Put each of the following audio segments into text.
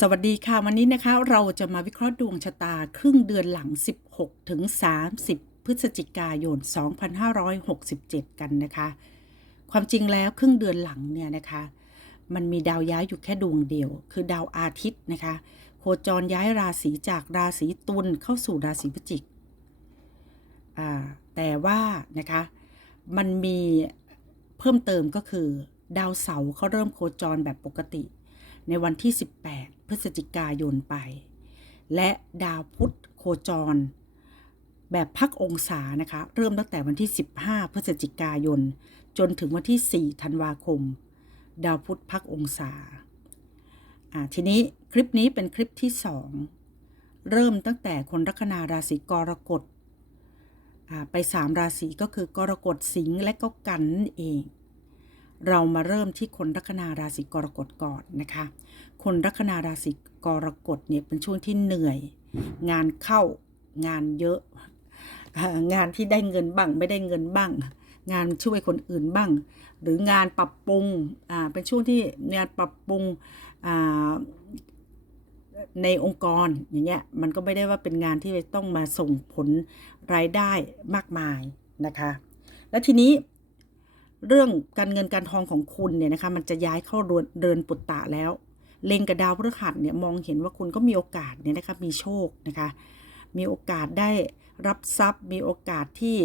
สวัสดีค่ะ วันนี้นะคะเราจะมาวิเคราะห์ดวงชะตาครึ่งเดือนหลัง 16 ถึง 30 พฤศจิกายน 2567 กันนะคะ ความจริงแล้วครึ่งเดือนหลังเนี่ยนะคะ มันมีดาวย้ายอยู่แค่ดวงเดียว คือดาวอาทิตย์นะคะ โคจรย้ายราศีจากราศีตุลเข้าสู่ราศีพฤศจิกแต่ว่านะคะมันมีเพิ่มเติมก็คือ ดาวเสาร์เขาเริ่มโคจรแบบปกติ ในวันที่ 18 พฤศจิกายนไป และดาวพุธโคจร แบบพักองศานะคะ เริ่มตั้งแต่วันที่ 15 พฤศจิกายน จนถึงวันที่ 4 ธันวาคม ดาวพุธพักองศา ทีนี้คลิปนี้เป็นคลิปที่ 2 เริ่มตั้งแต่คนลัคนาราศีกรกฎอ่าไป 3 ราศีก็คือกรกฎสิงห์และก็กันนั่นเอง เรามาเริ่มที่คนลัคนาราศีกรกฎก่อนนะคะ คนลัคนาราศีกรกฎเนี่ยเป็นช่วงที่เหนื่อย งานเข้างานเยอะ งานที่ได้เงินบ้างไม่ได้เงินบ้าง งานช่วยคนอื่นบ้าง หรืองานปรับปรุงอ่าเป็นช่วงที่งานปรับปรุงอ่าในองค์กรอย่างเงี้ยมันก็ไม่ได้ว่าเป็นงานที่ต้องมาส่งผลรายได้มากมายนะคะ แล้วทีนี้ เรื่องการเงินการทองของคุณเนี่ยนะคะมันจะย้ายเข้าเรือนเรือนปุตตะแล้ว เล็งกับดาวพฤหัสเนี่ยมองเห็นว่าคุณก็มีโอกาสเนี่ยนะคะมีโชคนะคะมีโอกาสได้รับทรัพย์ มีโอกาสที่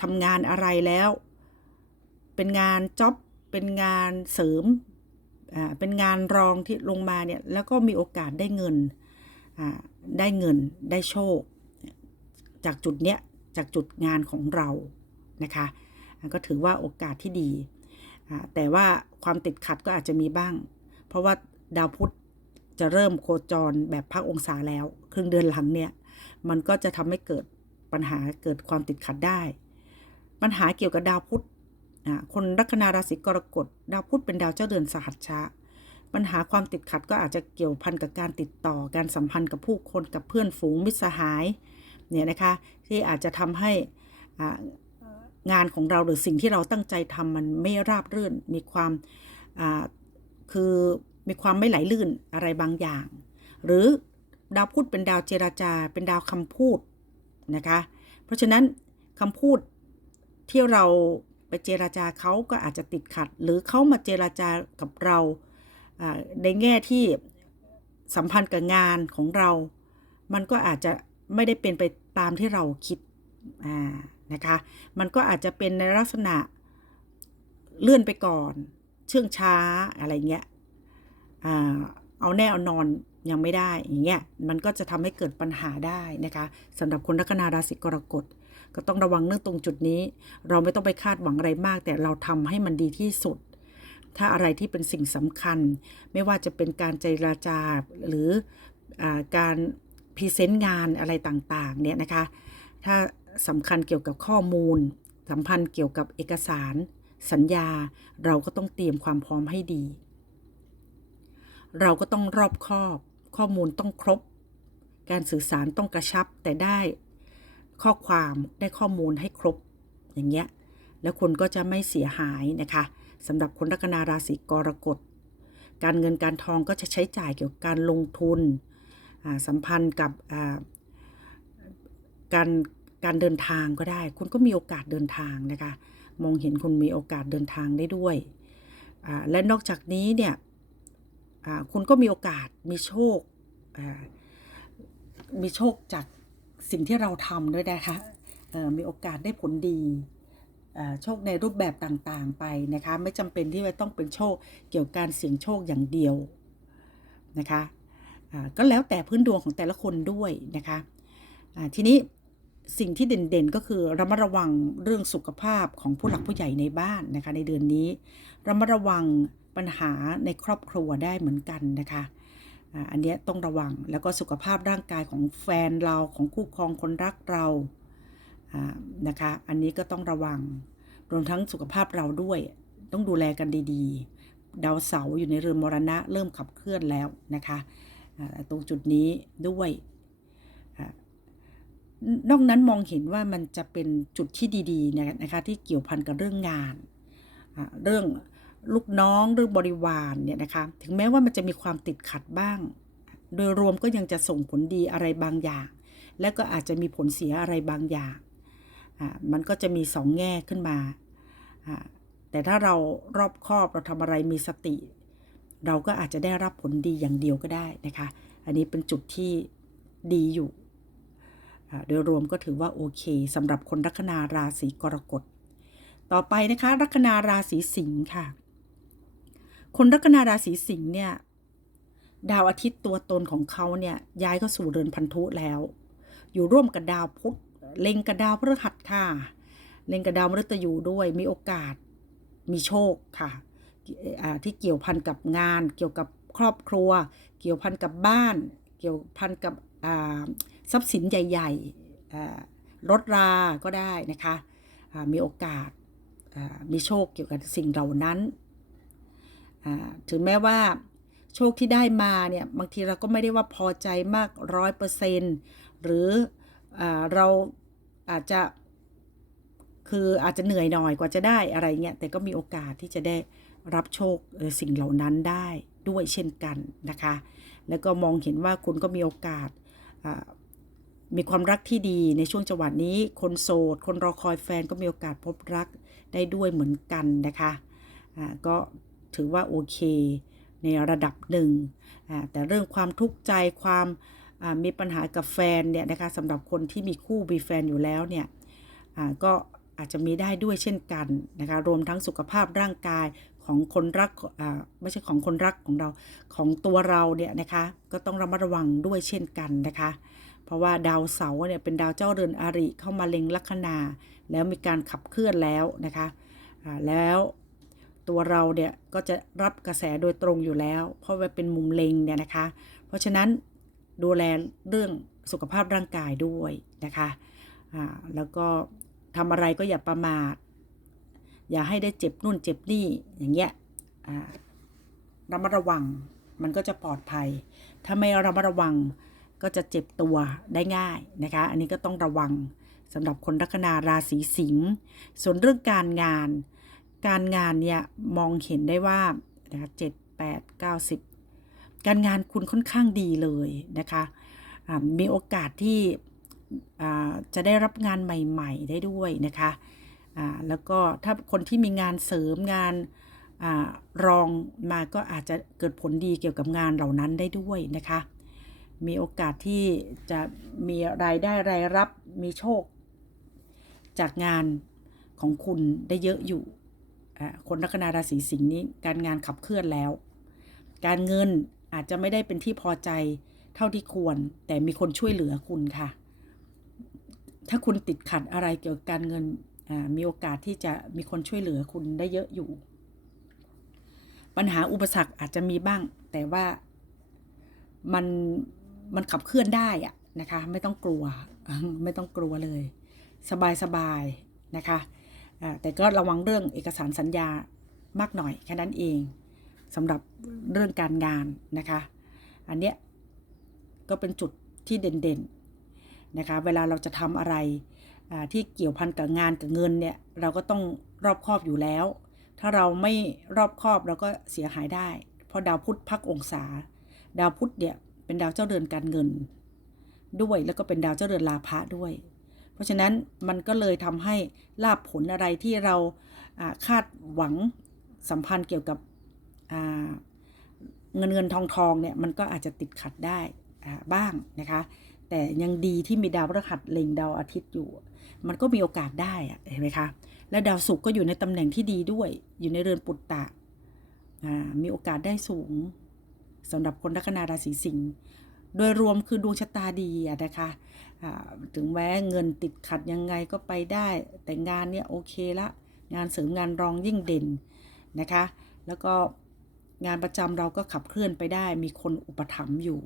ทำงานอะไรแล้ว เป็นงานจ็อบเป็นงานเสริมอ่าเป็นงานรองที่ลงมาเนี่ยแล้วก็มีโอกาสได้เงินอ่าได้เงินได้โชค จากจุดเนี้ยจากจุดงานของเรานะคะ ก็ถือว่าโอกาสที่ดี แต่ว่าความติดขัดก็อาจจะมีบ้าง เพราะว่าดาวพุธจะเริ่มโคจรแบบพักองศาแล้ว ครึ่งเดือนหลังเนี่ย มันก็จะทำให้เกิดปัญหาเกิดความติดขัดได้ ปัญหาเกี่ยวกับดาวพุธคนลัคนาราศีกรกฎดาวพุธเป็นดาวเจ้าเดือนสหัชชะปัญหาความติดขัดก็อาจจะเกี่ยวพันกับการติดต่อการสัมพันธ์กับผู้คนกับเพื่อนฝูงมิตรสหายเนี่ยนะคะที่อาจจะทำให้อ่า งานของเราหรือสิ่งที่เราตั้งใจทำมันไม่ราบรื่น มีความคือมีความไม่ไหลลื่นอะไรบางอย่าง หรือดาวพุธเป็นดาวเจราจา เป็นดาวคำพูดนะคะ เพราะฉะนั้นคำพูดที่เราไปเจราจาเขาก็อาจจะติดขัด หรือเขามาเจราจากับเราอ่าในแง่ที่สัมพันธ์กับงานของเรา มันก็อาจจะไม่ได้เป็นไปตามที่เราคิดอ่า นะคะ มันก็อาจจะเป็นในลักษณะเลื่อนไปก่อน เชื่องช้าอะไรเงี้ยเอาแน่เอานอนยังไม่ได้อย่างเงี้ยมันก็จะทำให้เกิดปัญหาได้นะคะสำหรับคนลัคนาราศีกรกฎก็ต้องระวังเรื่องตรงจุดนี้ เราไม่ต้องไปคาดหวังอะไรมาก แต่เราทำให้มันดีที่สุด ถ้าอะไรที่เป็นสิ่งสำคัญ ไม่ว่าจะเป็นการเจราจาหรืออการพรีเซนต์งานอะไรต่างๆเนี่ยนะคะ ถ้า สำคัญเกี่ยวกับข้อมูลสัมพันธ์เกี่ยวกับเอกสาร สัญญา เราก็ต้องเตรียมความพร้อมให้ดี เราก็ต้องรอบคอบ ข้อมูลต้องครบ การสื่อสารต้องกระชับแต่ได้ข้อความได้ข้อมูลให้ครบ อย่างเงี้ยแล้วคุณก็จะไม่เสียหายนะคะสำหรับคนลัคนาราศีกรกฎการเงินการทองก็จะใช้จ่ายเกี่ยวกับการลงทุนสัมพันธ์กับการ การเดินทางก็ได้ คุณก็มีโอกาสเดินทางนะคะ มองเห็นคุณมีโอกาสเดินทางได้ด้วย และนอกจากนี้เนี่ยคุณก็มีโอกาสมีโชค มีโชคจากสิ่งที่เราทำด้วยนะคะมีโอกาสได้ผลดีโชคในรูปแบบต่างๆไปนะคะ ไม่จำเป็นที่จะต้องเป็นโชคเกี่ยวกับการเสี่ยงโชคอย่างเดียวนะคะก็แล้วแต่พื้นดวงของแต่ละคนด้วยนะคะทีนี้ สิ่งที่เด่นๆ ก็คือระมัดระวังเรื่องสุขภาพของผู้หลักผู้ใหญ่ในบ้านนะคะ ในเดือนนี้ระมัดระวังปัญหาในครอบครัวได้เหมือนกันนะคะอันนี้ต้องระวังแล้วก็สุขภาพร่างกายของแฟนเราของคู่ครองคนรักเรานะคะอันนี้ก็ต้องระวังรวมทั้งสุขภาพเราด้วย ต้องดูแลกันดีๆ ดาวเสาร์อยู่ในเรือนมรณะเริ่มขับเคลื่อนแล้วนะคะตรงจุดนี้ด้วย นอกนั้นมองเห็นว่ามันจะเป็นจุดที่ดีๆเนี่ยนะคะที่เกี่ยวพันกับเรื่องงาน เรื่องลูกน้องเรื่องบริวารเนี่ยนะคะถึงแม้ว่ามันจะมีความติดขัดบ้าง โดยรวมก็ยังจะส่งผลดีอะไรบางอย่าง และก็อาจจะมีผลเสียอะไรบางอย่างมันก็จะมีสองแง่ขึ้นมา แต่ถ้าเรารอบคอบเราทำอะไรมีสติ เราก็อาจจะได้รับผลดีอย่างเดียวก็ได้นะคะ อันนี้เป็นจุดที่ดีอยู่ โดยรวมก็ถือว่าโอเคสำหรับคนลัคนาราศีกรกฎ ต่อไปนะคะลัคนาราศีสิงค์ค่ะ คนลัคนาราศีสิงห์เนี่ยดาวอาทิตย์ตัวตนของเขาเนี่ยย้ายเข้าสู่เรือนพันธุแล้ว อยู่ร่วมกับดาวพุธเล็งกับดาวพฤหัสค่ะเล็งกับดาวมฤตยูด้วยมีโอกาสมีโชคค่ะที่เกี่ยวพันกับงาน เกี่ยวกับครอบครัว เกี่ยวพันกับบ้าน เกี่ยวพันกับ ทรัพย์สินใหญ่ๆรถราก็ได้นะคะมีโอกาสมีโชคเกี่ยวกับสิ่งเหล่านั้น ถึงแม้ว่าโชคที่ได้มาเนี่ยบางทีเราก็ไม่ได้ว่าพอใจมากร้อยเปอร์เซนหรืออเราอาจจะคืออาจจะเหนื่อยหน่อยกว่าจะได้อะไรเงี้ยแต่ก็มีโอกาสที่จะได้รับโชคเอ่อสิ่งเหล่านั้นได้ด้วยเช่นกันนะคะ แล้วก็มองเห็นว่าคุณก็มีโอกาส มีความรักที่ดีในช่วงจังหวะนี้ คนโสด คนรอคอยแฟนก็มีโอกาสพบรักได้ด้วยเหมือนกันนะคะอ่าก็ถือว่าโอเคในระดับหนึ่ง แต่เรื่องความทุกข์ใจความมีปัญหากับแฟนเนี่ยนะคะสำหรับคนที่มีคู่มีแฟนอยู่แล้วเนี่ยก็อาจจะมีได้ด้วยเช่นกันนะคะรวมทั้งสุขภาพร่างกาย ของคนรักอ่าไม่ใช่ของคนรักของเราของตัวเราเนี่ยนะคะก็ต้องระมัดระวังด้วยเช่นกันนะคะ เพราะว่าดาวเสาร์เนี่ยเป็นดาวเจ้าเรือนอาริเข้ามาเล็งลัคนาแล้วมีการขับเคลื่อนแล้วนะคะอ่าแล้วตัวเราเนี่ยก็จะรับกระแสโดยตรงอยู่แล้ว เพราะว่าเป็นมุมเล็งเนี่ยนะคะ เพราะฉะนั้นดูแลเรื่องสุขภาพร่างกายด้วยนะคะอ่าแล้วก็ทำอะไรก็อย่าประมาท อย่าให้ได้เจ็บนู่นเจ็บนี่อย่างเงี้ยอ่าระมัดระวังมันก็จะปลอดภัย ถ้าไม่ระมัดระวังก็จะเจ็บตัวได้ง่ายนะคะ อันนี้ก็ต้องระวังสำหรับคนลัคนาราศีสิงห์ ส่วนเรื่องการงาน การงานเนี่ยมองเห็นได้ว่านะคะเจ็ดแปดเก้าสิบการงานคุณค่อนข้างดีเลยนะคะอ่ามีโอกาสที่จะได้รับงานใหม่ ๆ ได้ด้วยนะคะ อ่าแล้วก็ถ้าคนที่มีงานเสริมงานอารองมาก็อาจจะเกิดผลดีเกี่ยวกับงานเหล่านั้นได้ด้วยนะคะ มีโอกาสที่จะมีรายได้รายรับมีโชค จากงานของคุณได้เยอะอยู่คนลัคนาราศีสิงห์นี้การงานขับเคลื่อนแล้ว การเงินอาจจะไม่ได้เป็นที่พอใจเท่าที่ควร แต่มีคนช่วยเหลือคุณค่ะ ถ้าคุณติดขัดอะไรเกี่ยวกับการเงิน มีโอกาสที่จะมีคนช่วยเหลือคุณได้เยอะอยู่ ปัญหาอุปสรรคอาจจะมีบ้าง แต่ว่ามันมันขับเคลื่อนได้อะนะคะ ไม่ต้องกลัวไม่ต้องกลัวเลย สบายสบายๆนะคะแต่ก็ระวังเรื่องเอกสารสัญญามากหน่อยแค่นั้นเองสำหรับเรื่องการงานนะคะ อันเนี้ยก็เป็นจุดที่เด่นๆนะคะ เวลาเราจะทำอะไร ที่เกี่ยวพันกับงานกับเงินเนี่ยเราก็ต้องรอบคอบอยู่แล้ว ถ้าเราไม่รอบคอบเราก็เสียหายได้ เพราะดาวพุธพักองศา ดาวพุธเนี่ยเป็นดาวเจ้าเรือนการเงิน ด้วยแล้วก็เป็นดาวเจ้าเรือนลาภะด้วย เพราะฉะนั้นมันก็เลยทำให้ลาบผลอะไรที่เราคาดหวังสัมพันธ์เกี่ยวกับเงินเงินทองทองเนี่ยมันก็อาจจะติดขัดได้บ้างนะคะ แต่ยังดีที่มีดาวพฤหัสเล็งดาวอาทิตย์อยู่ มันก็มีโอกาสได้อะเห็นไหมคะและดาวศุกร์ก็อยู่ในตำแหน่งที่ดีด้วย อยู่ในเรือนปุตตะอ่ามีโอกาสได้สูงสำหรับคนลัคนาราศีสิงห์โดยรวมคือดวงชะตาดีอะนะคะอ่าถึงแม้เงินติดขัดยังไงก็ไปได้ แต่งานเนี่ยโอเคละงานเสริมงานรองยิ่งเด่นนะคะ แล้วก็งานประจำเราก็ขับเคลื่อนไปได้ มีคนอุปถัมภ์อยู่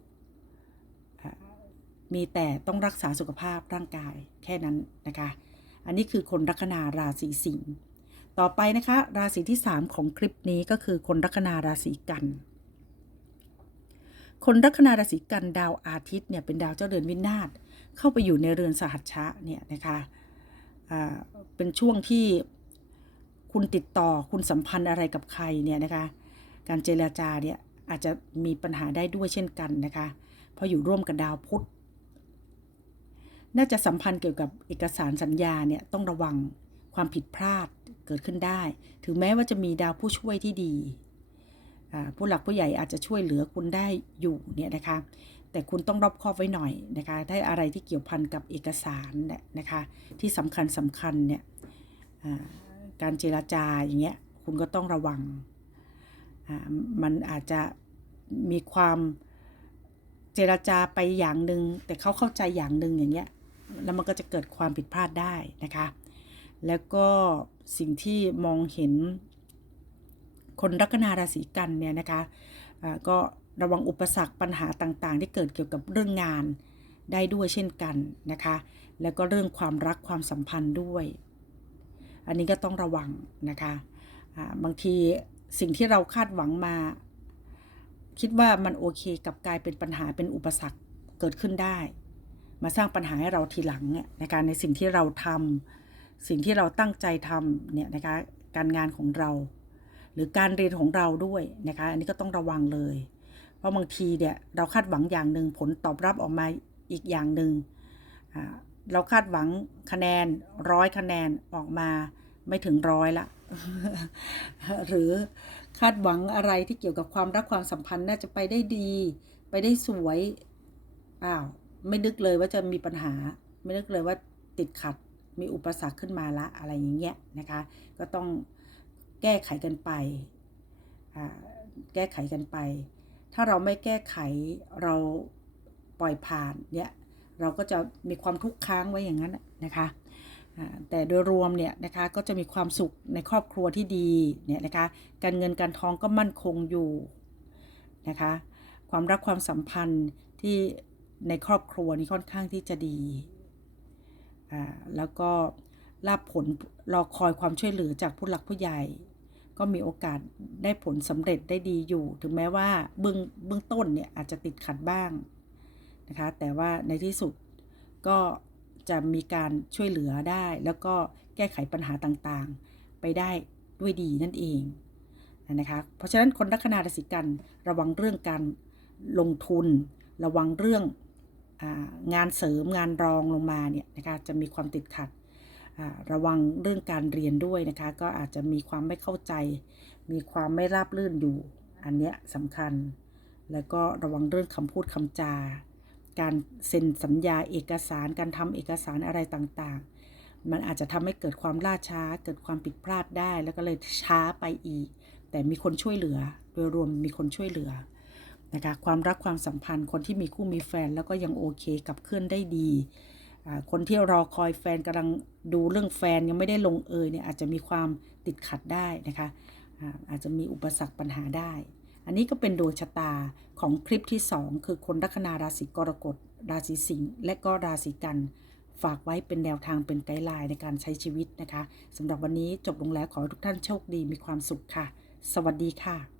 มีแต่ต้องรักษาสุขภาพร่างกายแค่นั้นนะคะ อันนี้คือคนลัคนาราศีสิงห์ต่อไปนะคะ ราศีที่ 3 ของคลิปนี้ก็คือคนลัคนาราศีกัน คนลัคนาราศีกันดาวอาทิตย์เนี่ยเป็นดาวเจ้าเดือนวินาศเข้าไปอยู่ในเรือนสหัชชะเนี่ยนะคะเป็นช่วงที่คุณติดต่อคุณสัมพันธ์อะไรกับใครเนี่ยนะคะการเจรจาเนี่ยอาจจะมีปัญหาได้ด้วยเช่นกันนะคะเพราะอยู่ร่วมกับดาวพุธ น่าจะสัมพันธ์เกี่ยวกับเอกสารสัญญาเนี่ยต้องระวังความผิดพลาดเกิดขึ้นได้ ถึงแม้ว่าจะมีดาวผู้ช่วยที่ดี ผู้หลักผู้ใหญ่อาจจะช่วยเหลือคุณได้อยู่เนี่ยนะคะ แต่คุณต้องรอบคอบไว้หน่อยนะคะ ได้อะไรที่เกี่ยวพันกับเอกสารเนี่ยนะคะ ที่สำคัญสำคัญเนี่ยการเจราจาอย่างเงี้ย คุณก็ต้องระวัง มันอาจจะมีความเจราจาไปอย่างหนึ่งแต่เขาเข้าใจอย่างหนึ่งอย่างเงี้ย แล้วมันก็จะเกิดความผิดพลาดได้นะคะ แล้วก็สิ่งที่มองเห็นคนลัคนาราศีกันเนี่ยนะคะอ่าก็ระวังอุปสรรคปัญหาต่างๆ ที่เกิดเกี่ยวกับเรื่องงานได้ด้วยเช่นกันนะคะ แล้วก็เรื่องความรักความสัมพันธ์ด้วย อันนี้ก็ต้องระวังนะคะอ่าบางทีสิ่งที่เราคาดหวังมา คิดว่ามันโอเคกับกลายเป็นปัญหาเป็นอุปสรรคเกิดขึ้นได้ มาสร้างปัญหาให้เราทีหลังเนี่ยนะคะในสิ่งที่เราทำสิ่งที่เราตั้งใจทำเนี่ยนะคะการงานของเรา หรือการเรียนของเราด้วยนะคะอันนี้ก็ต้องระวังเลย เพราะบางทีเนี่ยเราคาดหวังอย่างหนึ่งผลตอบรับออกมาอีกอย่างหนึ่งเราคาดหวังคะแนนร้อยคะแนนออกมาไม่ถึงร้อยละ หรือคาดหวังอะไรที่เกี่ยวกับความรักความสัมพันธ์น่าจะไปได้ดี ไปได้สวยอ้าว ไม่นึกเลยว่าจะมีปัญหา ไม่นึกเลยว่าติดขัดมีอุปสรรคขึ้นมาละอะไรอย่างเงี้ยนะคะ ก็ต้องแก้ไขกันไปแก้ไขกันไป ถ้าเราไม่แก้ไขเราปล่อยผ่านเนี่ยเราก็จะมีความทุกข์ค้างไว้อย่างนั้นนะคะแต่โดยรวมเนี่ยนะคะก็จะมีความสุขในครอบครัวที่ดีเนี่ยนะคะการเงินการทองก็มั่นคงอยู่นะคะความรักความสัมพันธ์ที่ ในครอบครัวนี่ค่อนข้างที่จะดี อ่า แล้วก็ลาบผลรอคอยความช่วยเหลือจากผู้หลักผู้ใหญ่ ก็มีโอกาสได้ผลสำเร็จได้ดีอยู่ ถึงแม้ว่าเบื้องเบื้องต้นเนี่ยอาจจะติดขัดบ้างนะคะ แต่ว่าในที่สุดก็จะมีการช่วยเหลือได้ แล้วก็แก้ไขปัญหาต่างๆ ไปได้ด้วยดีนั่นเองนะคะ เพราะฉะนั้นคนลัคนาราศีกันระวังเรื่องการลงทุน ระวังเรื่อง งานเสริมงานรองลงมาเนี่ยนะคะจะมีความติดขัดระวังเรื่องการเรียนด้วยนะคะ ก็อาจจะมีความไม่เข้าใจ มีความไม่ราบรื่นอยู่ อันเนี้ยสำคัญ แล้วก็ระวังเรื่องคำพูดคำจา การเซ็นสัญญาเอกสารการทำเอกสารอะไรต่างๆ มันอาจจะทำให้เกิดความล่าช้า เกิดความผิดพลาดได้ แล้วก็เลยช้าไปอีก แต่มีคนช่วยเหลือ โดยรวมมีคนช่วยเหลือ นะคะความรักความสัมพันธ์ คนที่มีคู่มีแฟนแล้วก็ยังโอเคกับเคลื่อนได้ดีคนที่รอคอยแฟนกำลังดูเรื่องแฟนยังไม่ได้ลงเอยเนี่ยอาจจะมีความติดขัดได้นะคะอาอาจจะมีอุปสรรคปัญหาได้ อันนี้ก็เป็นดวงชะตาของคลิปที่ 2 คือคนลัคนาราศีกรกฎ ราศีสิงห์และก็ราศีกัน ฝากไว้เป็นแนวทางเป็นไกด์ไลน์ในการใช้ชีวิตนะคะสำหรับวันนี้จบลงแล้วขอให้ทุกท่านโชคดีมีความสุขค่ะ สวัสดีค่ะ